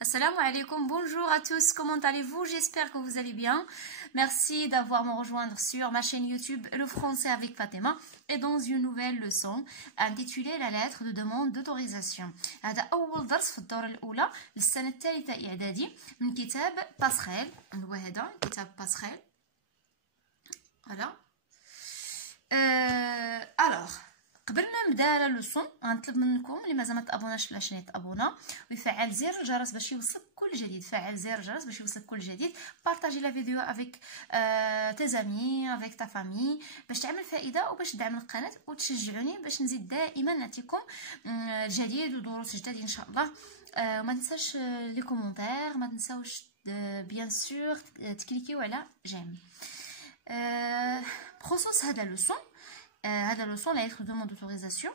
Assalamu alaikum, bonjour à tous, comment allez-vous? J'espère que vous allez bien. Merci d'avoir me rejoindre sur ma chaîne YouTube Le Français avec Fatima et dans une nouvelle leçon intitulée La lettre de demande d'autorisation. هذا أول درس في الدورة الأولى للسنة الثالثة إعدادي من كتاب باسخيل. هو هذا كتاب باسخيل. Voilà. Alors قبل ما نبدا لا لوسون غنطلب منكم اللي مازال ما تابوناش لاشين يتابونا ويفعل زر الجرس باش يوصلك كل جديد. فعل زر الجرس باش يوصلك كل جديد. بارطاجي لا فيديو افيك تي زامي افيك تا فامي باش تعمل فائده وباش تدعم القناه وتشجعوني باش نزيد دائما نعطيكم جديد ودروس جديده ان شاء الله. وما تنساش لي كومونتير، ما تنساوش بيان سور تكليكيو على جيم. بخصوص هذا لوسون هذا لوسون لا lettre de demande d'autorisation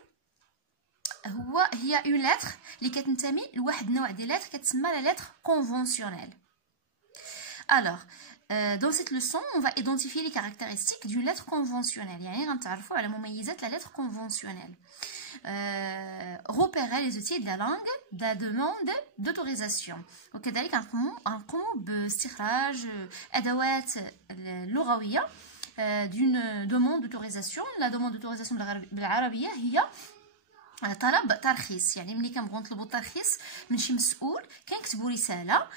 هي اون لتر اللي كتنتمي لواحد النوع ديال لتر كتسمى لا lettre conventionnelle. Alors dans cette leçon on va identifier les caractéristiques d'une lettre conventionnelle. يعني غنتعرفوا على مميزات la lettre conventionnelle. repérer les outils de la langue de la demande d'autorisation. وكذلك نقوم باستخراج ادوات اللغويه d'une demande d'autorisation. La demande d'autorisation بالعربية هي طلب ترخيص. يعني ملي كنبغيو نطلبوا الترخيص من شي مسؤول كنكتبوا رساله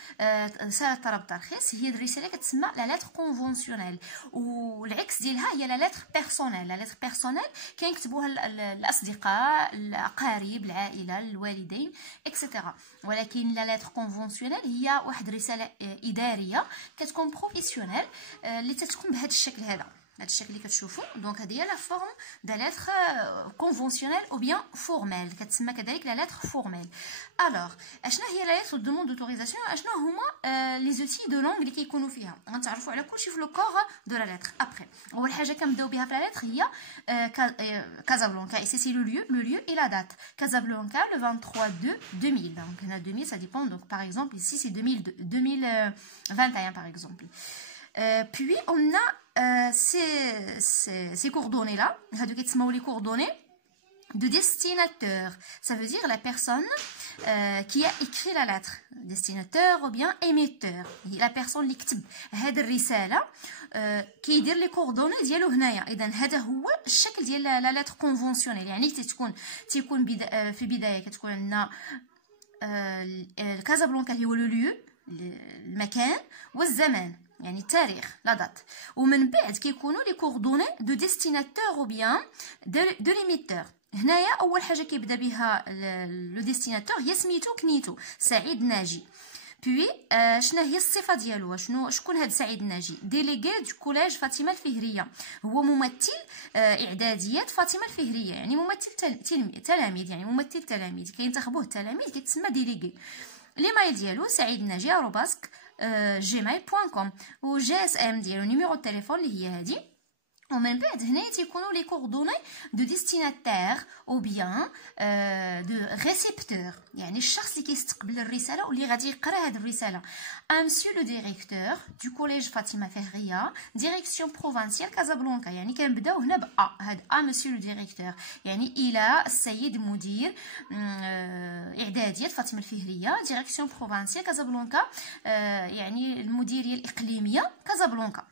طلب ترخيص. هي الرساله كتسمى لا لتر كونفونسيونيل والعكس ديالها هي لا لتر بيرسونيل. لا لتر بيرسونيل كيكتبوها الاصدقاء، الاقارب، العائله، الوالدين اكسيتيرا. ولكن لا لتر كونفونسيونيل هي واحد رساله اداريه كتكون بروفيسيونيل اللي تتكون بهذا الشكل هذا الشكل اللي كتشوفوا. دونك هذه هي لا فورم دا لتر كونفونسيونيل او بيان فورميل كتسمى كذلك لا لتر فورميل. الوغ اشنا هي لا لتر دوموند دوتوريزاسيون؟ اشنا هما لي زوتي دو لونغ اللي كيكونوا فيها؟ غنتعرفوا على كلشي في لو كور دو لا لتر. ابري اول حاجه كنبداو بها في لا لتر هي كازابلانكا. اي سي لو ليو اي لا دات. كازابلانكا لو 23 2 2000. دونك هنا 2000 ça dépend. Donc par exemple ici c'est 2021 par exemple. Puis on a ces coordonnées là, les coordonnées de destinataire. Ça veut dire la personne qui a écrit la lettre, destinataire ou bien émetteur. La personne qui كتب هذه الرساله كيدير لي كوردوني ديالو هنايا. اذا هذا هو الشكل ديال لا lettre conventionnelle. يعني تيكون في البدايه كتكون عندنا كازابلانكا اللي هو لو ليو المكان والزمان يعني التاريخ لا دات. ومن بعد كيكونوا لي كوردوني دو ديستيناتور او بيان دو ليميتور. هنايا اول حاجه كيبدا بها لو ديستيناتور هي سميتو كنيتو سعيد ناجي. بوي شنو هي الصفه ديالو؟ شكون هاد سعيد ناجي؟ ديليغي دو كوليج فاطمه الفهريه. هو ممثل اعداديات فاطمه الفهريه. يعني ممثل تلاميذ، يعني ممثل تلاميذ كينتخبوه التلاميذ كيتسمى ديليغي. ليمايل ديالو سعيد ناجي @gmail.com و جي اس ام ديالو نيميرو التليفون اللي هي هذه. ومن بعد هنا تيكونوا لي كوردوني دو ديستيناتير او بيان دو ريسيبتور. يعني الشخص اللي كيستقبل الرساله واللي غادي يقرا هذه الرساله. مسيو لو ديريكتور دو كوليج فاطمه فهريه ديريكسيون بروفانسيال كازابلانكا. يعني كنبداو هنا ب هاد مسيو لو ديريكتور يعني الى السيد مدير اعداديه فاطمه الفهريه ديريكسيون بروفانسيال كازابلانكا يعني المديريه الاقليميه كازابلانكا.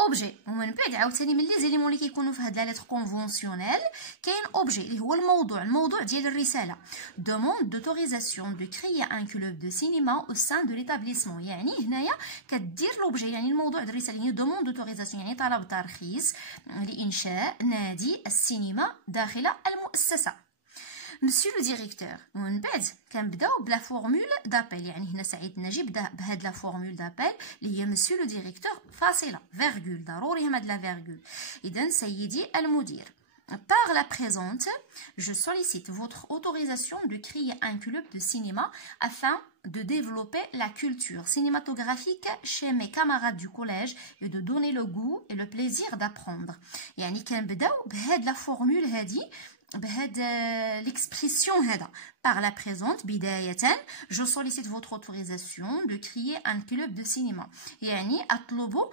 اوبجي. ومن بعد عاوتاني من لي زيليمون اللي كيكونوا في هاد لا لتر كونفونسيونيل كاين اوبجي اللي هو الموضوع ديال الرساله. دوموند دوتوريزاسيون دو كريي ان كلوب دو سينما او سان دو ليتابليسمون. يعني هنايا كدير لوبجي يعني الموضوع ديال الرساله يعني دوموند دوتوريزاسيون يعني طلب ترخيص لانشاء نادي السينما داخل المؤسسه. مسيو لو ديريكتور. ومن بعد كنبداو بلا فورمول دابيل. يعني هنا سعيد ناجي بدا بهاد لا فورمول دابيل اللي هي مسيو لو ديريكتور فاصله فيرغول. ضروري هاد لا فيرغول. اذا سيدي المدير. Par la présente, je sollicite votre autorisation de créer un club de cinéma afin de développer la culture cinématographique chez mes camarades du collège et de donner le goût et le plaisir d'apprendre. يعني كنبداو بهاد لا فورمول هادي l'expression par la présente بداية je sollicite votre autorisation de créer un club de cinéma يعني أطلب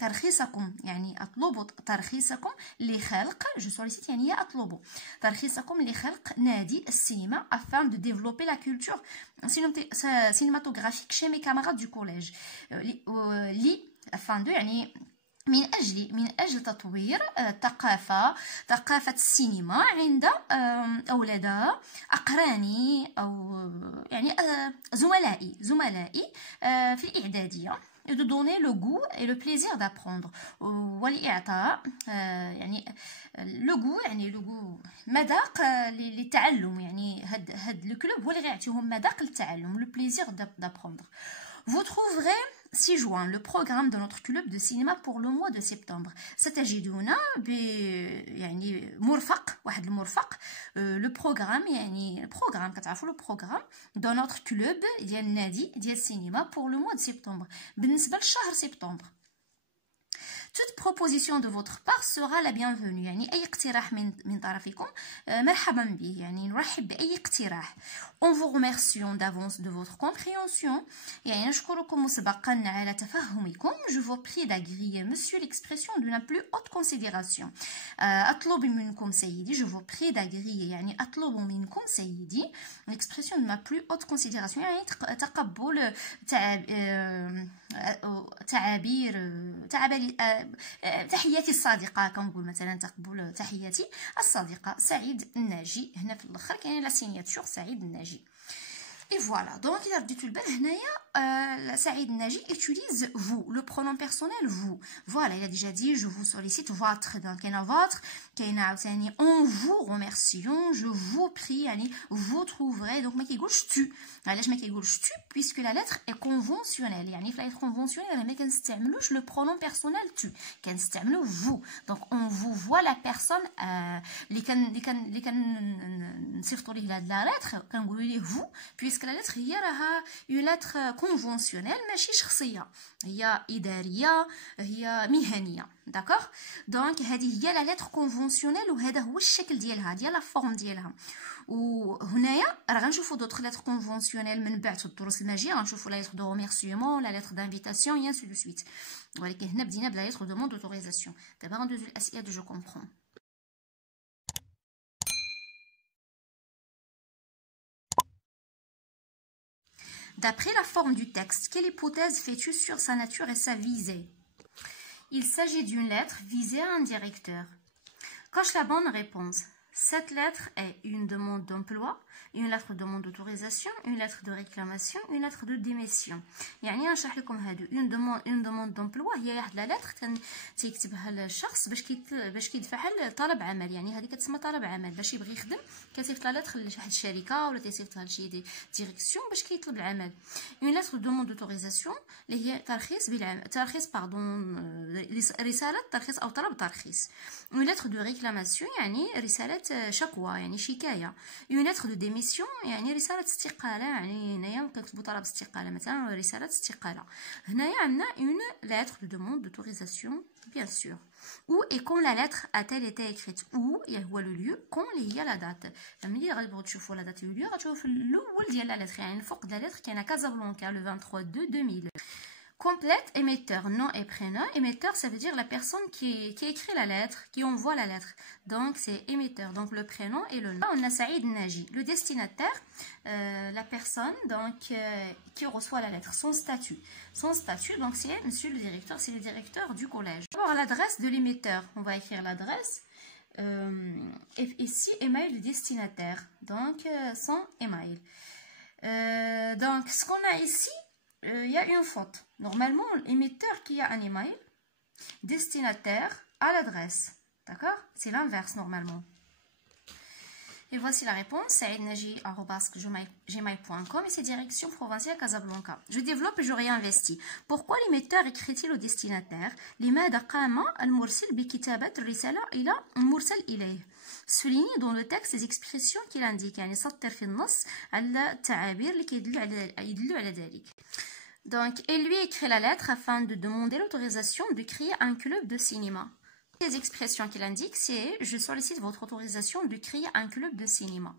ترخيصكم يعني أطلب ترخيصكم لخلق je sollicite يعني أطلب ترخيصكم لخلق نادي السينما afin de développer la culture cinématographique chez mes camarades du collège afin de يعني من أجل تطوير ثقافة السينما عند أولادها أقراني أو يعني زملائي في الإعدادية et de donner le goût et le plaisir d'apprendre والإعطاء يعني le goût مذاق للتعلم يعني هاد le club هو اللي غيعطيهم مذاق للتعلم le plaisir d'apprendre. Vous trouverez 6 juin le programme de notre club de cinéma pour le mois de septembre. ستجدون يعني واحد المرفق le programme يعني كتعرفوا le programme de notre club ديال النادي ديال السينما pour le mois de septembre بالنسبة لشهر سبتمبر. Toute proposition de votre part sera la bienvenue يعني أي اقتراح من طرفكم مرحبا به يعني نرحب بأي اقتراح. On vous remercie d'avance de votre compréhension يعني نشكركم مسبقا على تفهمكم. Je vous prie d'agréer monsieur l'expression de la plus haute considération. أطلب منكم سيدي je vous prie d'agréer يعني أطلب منكم سيدي l'expression de ma plus haute considération يعني تقبل تحياتي الصادقه كنقول مثلا تقبل تحياتي الصديقه سعيد الناجي هنا في الاخر كاين لا سيناتور سعيد الناجي. Et voilà, donc il a dit tout le bien, Saïd Naji utilise vous, le pronom personnel vous. Voilà, il a déjà dit je vous sollicite votre, donc il y a votre, on vous remercie, je vous prie, vous trouverez, donc ma كيقولش tu. علاش ما كيقولش tu puisque la lettre est conventionnelle. يعني في la lettre conventionnelle ما كنستعملوش le pronom personnel tu, كنستعملو vous. Donc on vous voit la personne اللي كان نصيفطوا ليه هاد la lettre كنقولوا ليه vous puisque la lettre هي راها une lettre conventionnelle ماشي شخصيه هي اداريه هي مهنيه داكوغ. دونك هذه هي لا lettre conventionnelle وهذا هو الشكل ديالها ديال لا فورم ديالها. وهنايا راه غنشوفوا دوطخ lettre conventionnelle من بعد في الدروس الماجيه غنشوفوا لا lettre de remerciement لا lettre d'invitation et ainsi de suite. ولكن هنا بدينا بلا lettre de demande d'autorisation. دابا غندوزو الاسئله دو جو كومبرون. D'après la forme du texte, quelle hypothèse fais-tu sur sa nature et sa visée? Il s'agit d'une lettre visée à un directeur. Coche la bonne réponse. Cette lettre est une demande d'emploi, une lettre de demande d'autorisation, une lettre de réclamation, une lettre de démission. يعني نشرح لكم هادو une demande d'emploi هي واحد لا lettre تيكتبها الشخص باش كيدفعها لطلب عمل. يعني هذه كتسمى طلب عمل باش يبغي يخدم كيصيفط لا lettre لواحد الشركه ولا تيصيفطها لشي ديريكسيون باش كيطلب العمل. une lettre de demande d'autorisation اللي هي ترخيص رساله ترخيص او طلب ترخيص. une lettre de réclamation يعني رساله شكوى يعني شكايه. une lettre de démission يعني رساله استقاله يعني هنايا كنكتبوا طلب استقاله مثلا رساله استقاله. هنايا عندنا une lettre de demande d'autorisation bien sûr. où et quand la lettre a-t-elle été écrite. où هو le lieu quand اللي هي la date. ملي غتبغيو تشوفوا la date du lieu غتشوفوا في الاول ديال la lettre يعني الفوق ديال la lettre كاينه كازابلانكا le 23/2/2000. Complète émetteur, nom et prénom. Émetteur, ça veut dire la personne qui écrit la lettre, qui envoie la lettre. Donc, c'est émetteur. Donc, le prénom et le nom. On a Saïd Naji. Le destinataire, la personne donc, qui reçoit la lettre. Son statut. Son statut, donc, c'est monsieur le directeur, c'est le directeur du collège. Alors, l'adresse de l'émetteur. On va écrire l'adresse. Et ici, email du destinataire. Donc, son email. Donc, ce qu'on a ici, il y a une faute. Normalement, l'émetteur qui a un email, destinataire à l'adresse. D'accord? C'est l'inverse normalement. Et voici la réponse. saïdnaji@gmail.com et c'est direction provinciale Casablanca. Je développe et je réinvestis. Pourquoi l'émetteur écrit-il au destinataire لماذا قام المرسل بكتابة الرسالة إلى المرسل إليه. Souligne dans le texte les expressions qu'il indique. يعني سطر في النص على التعابير اللي يدلوا على ذلك. Donc, il lui écrit la lettre afin de demander l'autorisation de créer un club de cinéma. Les expressions qu'il indique, c'est je sollicite votre autorisation de créer un club de cinéma.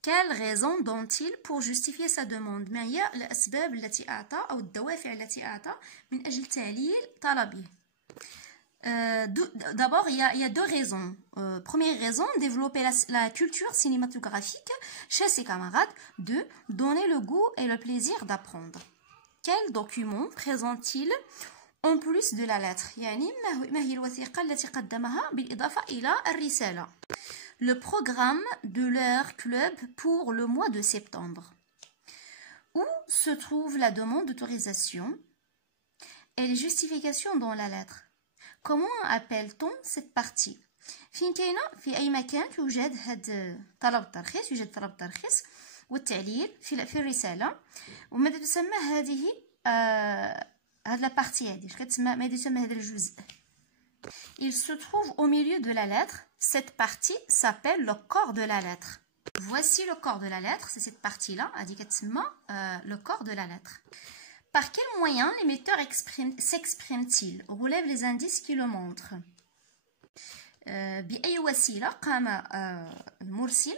Quelle raison donne-t-il pour justifier sa demande؟ ما هي الأسباب التي أعطى أو الدوافع التي أعطى من أجل تعليل طلبه؟ D'abord, il y a deux raisons. Première raison, développer la culture cinématographique chez ses camarades. Deux, donner le goût et le plaisir d'apprendre. Quel document présente-t-il en plus de la lettre؟ يعني ما هي الوثيقة التي قدمها بالإضافة إلى الرسالة؟ Le programme de leur club pour le mois de septembre. Où se trouve la demande d'autorisation et les justifications dans la lettre? Comment appelle-t-on cette partie؟ فين كاينة في أي مكان توجد هاد طلب الترخيص، يوجد طلب الترخيص والتعليل في الرسالة. وماذا تسمى هذه هاد لا بارتي هادي؟ كتسمى ماذا يسمى هذا الجزء؟ Il se trouve au milieu de la lettre. Cette partie s'appelle le corps de la lettre. Voici le corps de la lettre, c'est cette partie-là, le corps de la lettre. Par quel moyen l'émetteur s'exprime-t-il? Relève les indices qui le montrent. بأي وسيلة قام المرسل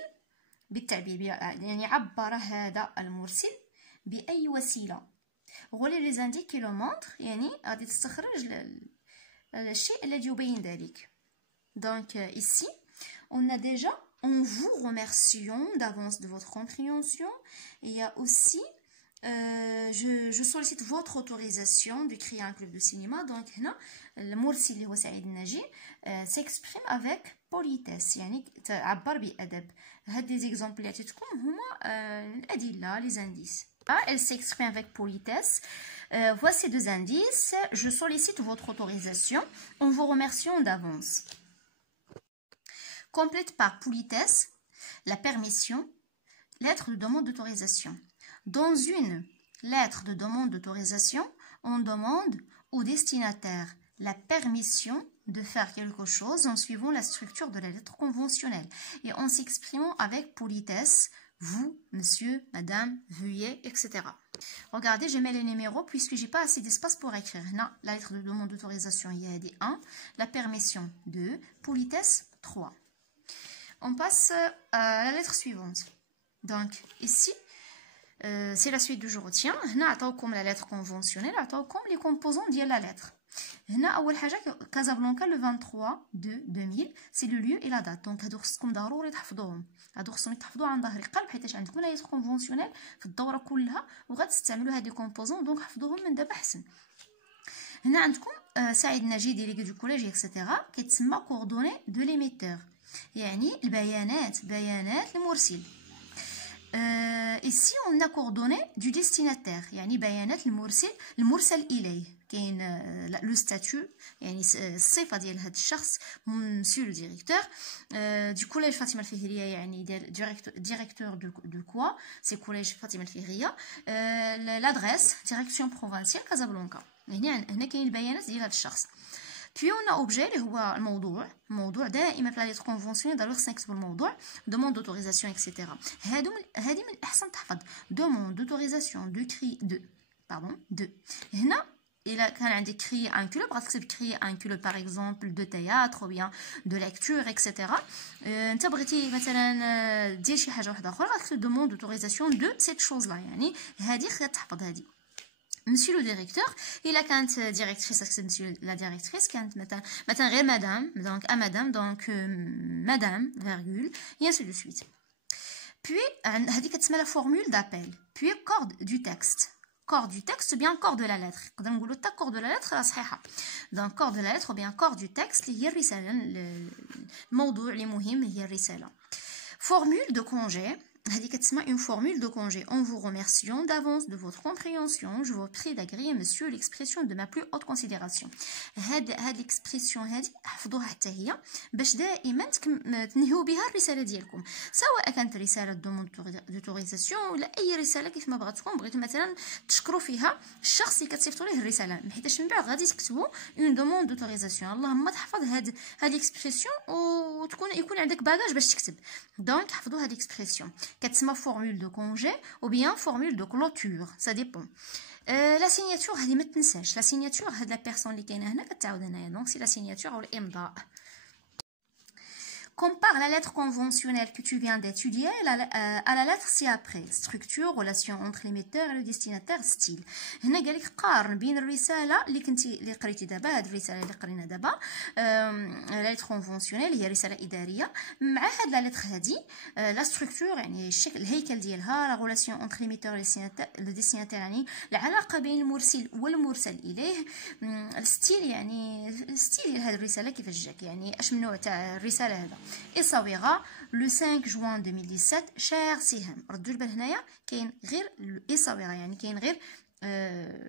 بالتعبير، يعني عبر هذا المرسل بأي وسيلة. relève les indices qui le montrent، يعني غادي تستخرج الشيء الذي يبين ذلك. Donc ici, on a déjà en vous remerciant d'avance de votre compréhension. Il y a aussi je sollicite votre autorisation de créer un club de cinéma. Donc هنا المرسل اللي هو سعيد الناجي s'exprime avec politesse، يعني تعبر بأدب. هاد les exemples اللي عطيتكم هما الأدلة، les indices. Elle s'exprime avec politesse. Voici deux indices. Je sollicite votre autorisation en vous remerciant d'avance. Complète par politesse la permission, lettre de demande d'autorisation. Dans une lettre de demande d'autorisation, on demande au destinataire la permission de faire quelque chose en suivant la structure de la lettre conventionnelle et en s'exprimant avec politesse. Vous, monsieur, madame, veuillez, etc. Regardez, je mets les numéros puisque j'ai pas assez d'espace pour écrire. Non, la lettre de demande d'autorisation, il y a des 1, la permission 2, politesse 3. On passe à la lettre suivante. Donc, ici, c'est la suite du jour. Tiens, هنا عطاوكم la lettre conventionnelle, عطاوكم les composants de la lettre. هنا أول حاجة كازابلانكا le 23 de 2000 c'est le lieu et la date. Donc هادو خصكم ضروري تحفظوهم، هادو خصهم يتحفظوا عن ظهر قلب حيتاش عندكم لا lettre conventionnelle في الدورة كلها وغتستعملوا هاد les composants. دونك حفظوهم من دابا حسن. هنا عندكم سعيد ناجي délégué du collège etc. كيتسمى coordonnées de l'émetteur، يعني البيانات، بيانات المرسل. Ici on a coordonnées du destinataire، يعني بيانات المرسل إليه. كاين لو ستاتيو، يعني الصفه ديال هذا الشخص مسيو لو ديريكتور دو كوليج فاطمه الفهريه، يعني ديريكتور دو كوا سي كوليج فاطمه الفهريه. لادريس ديريكسيون بروفانسيال كازابلانكا. هنا كاين البيانات ديال هذا الشخص. Puis on a objet اللي هو الموضوع دائما في ليتر كونفونسيونيل ضروري خصنا نكتبوا الموضوع، دوموند دوتوريزاسيون اكسيتيرا. هذه من الاحسن تحفظ دوموند دوتوريزاسيون دو كري دو هنا إلا كان عندك créer un club غتكتب créer un club par exemple de théâtre ou bien de lecture etc. انت بغيتي مثلا دير شي حاجه واحده اخرى غتكتب demande d'autorisation de cette chose là، يعني هذه خصها تحفظ هذه. Monsieur le directeur, إلا كانت directrice غتكتب monsieur la directrice، كانت مثلا غير madame donc à madame donc madame virgule et ainsi de suite. Puis هذه كتسمى la formule d'appel. Puis corde du texte. Corps du texte ou bien corps de la lettre. نقدر نقولوا حتى corps de la lettre راه صحيحه. Donc corps de la lettre ou bien corps du texte اللي هي الرساله، الموضوع اللي مهم هي الرساله. Formule de congé. هذه كتسمى une formule de congé. En vous remerciant d'avance de votre compréhension, je vous prie d'agréer monsieur l'expression de ma plus haute considération. هاد l'expression هذه حفظوها حتى هي باش دائما تنهيو بها الرساله ديالكم، سواء كانت رساله دوتوريزاسيون ولا اي رساله كيف ما بغاتكم. بغيتوا مثلا تشكروا فيها الشخص اللي كتصيفطوا ليه الرساله، حيتاش من بعد غادي تكتبوا une demande d'autorisation. اللهم تحفظ هاد l'expression يكون عندك باجاج باش تكتب. دونك حفظوا هاد الاكسبرسيون كتسمى فورمول دو كونجي او بيان فورمول دو كلوتور، سا ديبون. لا سيناتور هذه ما تنساش، لا سيناتور هاد لا بيرسون اللي كاينه هنا كتعاود هنايا، دونك سي لا سيناتور او الامضاء. Compare la lettre conventionnelle que tu viens d'étudier à la lettre ci-après. Structure, relation entre l'émetteur et le destinataire, style. هنا قال لك قارن بين الرسالة اللي قريتي دابا، هاد الرسالة اللي قرينا دابا لا lettre conventionnelle هي رسالة إدارية، مع هاد لا lettre هادي لا structure يعني الشكل الهيكل ديالها، la relation entre l'émetteur et le destinataire يعني العلاقة بين المرسل والمرسل إليه، الستيل يعني الستيل ديال هاد الرسالة كيفاش جاك، يعني اش من نوع تاع الرسالة هذا. إصاويغا لو 5 جوان 2017 شهر سهام. ردوا البال هنايا كاين غير إصاويغا يعني كاين غير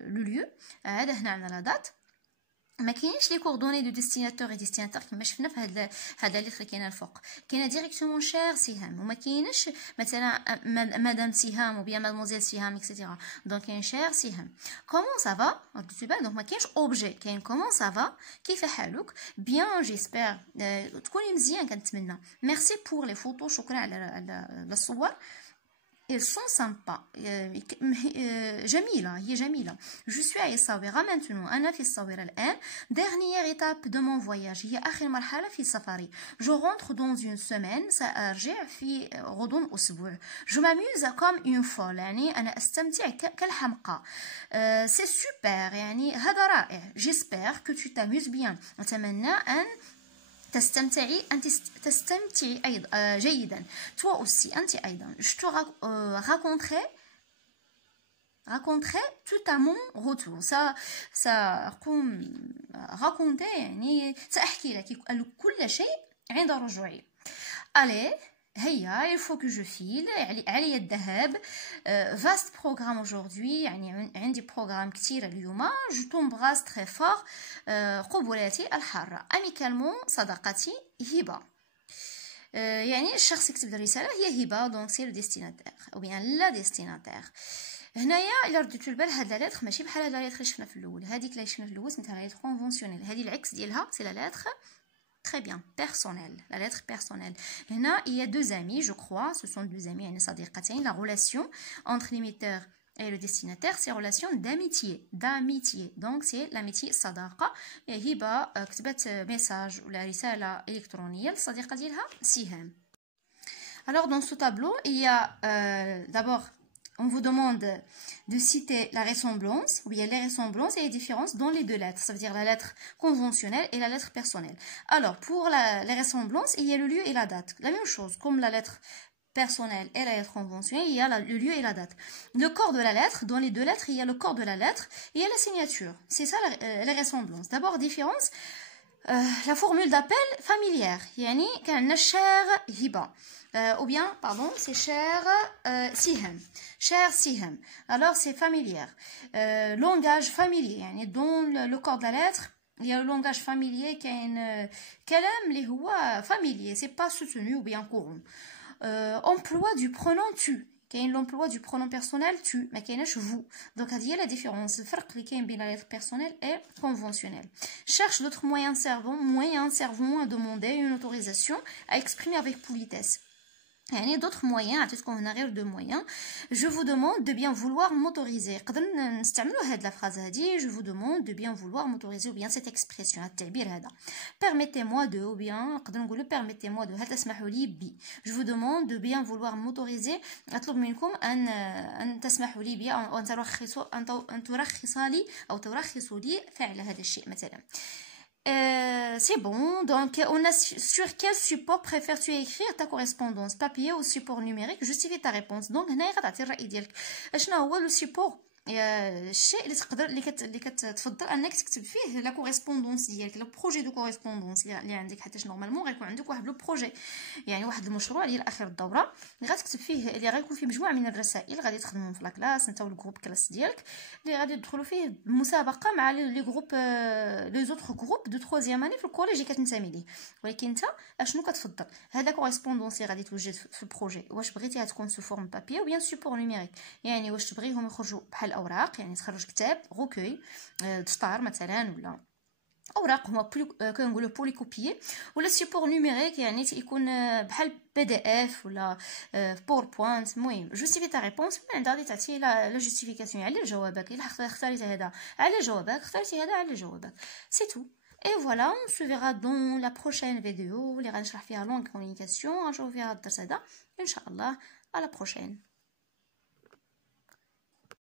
لو ليو، هذا هنا عندنا لا دات، ما كاينش لي كوردوني دو ديستيناتور اي ديستيناتور كما شفنا في هذا اللي كاينه الفوق، كاينه ديريكتومون شير سهام، وما كاينش مثلا مدام سهام او بيان مادموزيل سهام اكسيتيرا، دونك كاين شير سهام. كومون سافا ردتو بال، دونك ما كاينش اوبجي، كاين كومون سافا كيف حالك، بيان جيسبر تكوني مزيان كنتمنى، ميرسي بور لي فوتو، شكرا على الصور. Ils sont sympas. جميلة، هي جميلة. Je suis à Essaouira maintenant. أنا في Essaouira الآن. Dernière étape de mon voyage. هي آخر مرحلة في سفري. Je rentre dans une semaine. سأرجع في غضون أسبوع. Je m'amuse comme une folle. يعني أنا أستمتع كالحمقى. C'est super. يعني هذا رائع. J'espère que tu t'amuses bien. أتمنى أن تستمتعي أيضا جيدا. toi aussi أنت أيضا. je te raconterai tout à mon retour. سأقوم raconter يعني سأحكي لك كل شيء عند رجوعي. allez هيا il faut que je file، علي الذهاب. vaste programme aujourd'hui يعني عندي بروغرام كتير اليوم. je t'embrasse très fort. قبلاتي الحارة. amicalement صداقتي هبة. يعني الشخص يكتب الرسالة هي هبة، دونك سي لو ديستيناتير او بيان لا ديستيناتير. هنايا الا رديتو البال هاد لا لتر ماشي بحال هاد لا لتر اللي شفنا في الاول، هذيك اللي شفنا في الاول سميتها لا لتر كونفونسيونيل، هذه العكس ديالها سي لا لتر très bien personnel, la lettre personnelle. Là, il y a deux amis, je crois, ce sont deux amis, la relation entre l'émetteur et le destinataire, c'est une relation d'amitié. Donc c'est l'amitié صداقة. هبة كتبت message ولا رسالة إلكترونية للصديقة ديالها سهام. Alors dans ce tableau, il y a d'abord on vous demande de citer la ressemblance, ou bien les ressemblances et les différences dans les deux lettres, ça veut dire la lettre conventionnelle et la lettre personnelle. Alors, pour les ressemblances, il y a le lieu et la date. La même chose, comme la lettre personnelle et la lettre conventionnelle, il y a le lieu et la date. Le corps de la lettre, dans les deux lettres, il y a le corps de la lettre et il y a la signature. C'est ça les ressemblances. D'abord, différence, la formule d'appel familière. Yani, كان cher hiba. Ou bien, pardon, c'est cher Siham. Cher Siham. Alors, c'est familière. Langage familier. Yani, dans le corps de la lettre, il y a le langage familier qui est un kalam li huwa familier. C'est pas soutenu ou bien courant. Emploi du pronom tu. كاين l'emploi du pronom personnel tu ما كايناش vous. Donc هذه هي la différence, الفرق اللي كاين بين la lettre personnelle et conventionnelle. Cherche d'autres moyens servant à demander une autorisation à exprimer avec politesse. يعني d'autres moyens عطيتكم هنا غير deux moyens. Je vous demande de bien vouloir m'autoriser. نقدر نستعملوا هاد لا فراز هادي je vous demande de bien vouloir m'autoriser ou bien cette expression التعبير هذا. Permettez-moi de ou bien نقدر نقولوا permettez-moi de هل تسمحوا لي ب. Je vous demande de bien vouloir m'autoriser. أطلب منكم أن تسمحوا لي بي أو أن ترخصوا لي أو ترخصوا لي فعل هذا الشيء مثلا. C'est bon, donc on a sur quel support préfères-tu écrire ta correspondance, papier ou support numérique? Justifie ta réponse. Donc هنا غتعطي الرأي ديالك اشنا هو لو سيبور، الشيء اللي تقدر اللي كتفضل انك تكتب فيه لا كوريسبوندونس ديالك، لو بروجي دو كوريسبوندونس اللي عندك، حيت نورمالمون غيكون عندك واحد لو بروجي، يعني واحد المشروع ديال اخر الدوره اللي غتكتب فيه، اللي غيكون فيه مجموعه من الرسائل غادي تخدمهم في لاكلاس انت والجروب كلاس ديالك، اللي غادي تدخلوا فيه مسابقه مع لي جروب لي زوتر جروب دو 3 اني في الكوليج اللي كتنتمي ليه. ولكن انت اشنو كتفضل؟ هذا كوريسبوندونس اللي غادي توجد في البروجي، واش بغيتيها تكون سو فورم بابي او بيان سوبور نيميريك، يعني واش تبغيهم يخرجوا بحال الاوراق، يعني تخرج كتاب غوكوي دفتر مثلا، ولا اوراق هما كنقولوا بولي كوبيي، ولا سيبور نيميريك يعني يكون بحال بي دي اف ولا باوربوينت. المهم جوستيفي تا ريبونس، من عند غادي تعطي لا جوستيفيكاسيون على جوابك. الا اختاريتي هذا على جوابك، اختاريتي هذا على جوابك، سي تو. Et voilà, on se verra dans la prochaine vidéo اللي غنشرح فيها longue communication. غنشوفوا فيها الدرس هذا ان شاء الله. à la prochaine.